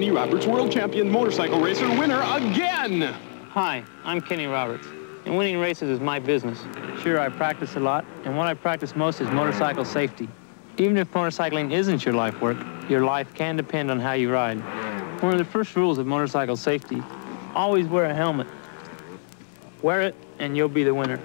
Kenny Roberts, world champion motorcycle racer, winner again! Hi, I'm Kenny Roberts, and winning races is my business. Sure, I practice a lot, and what I practice most is motorcycle safety. Even if motorcycling isn't your life work, your life can depend on how you ride. One of the first rules of motorcycle safety, always wear a helmet. Wear it, and you'll be the winner.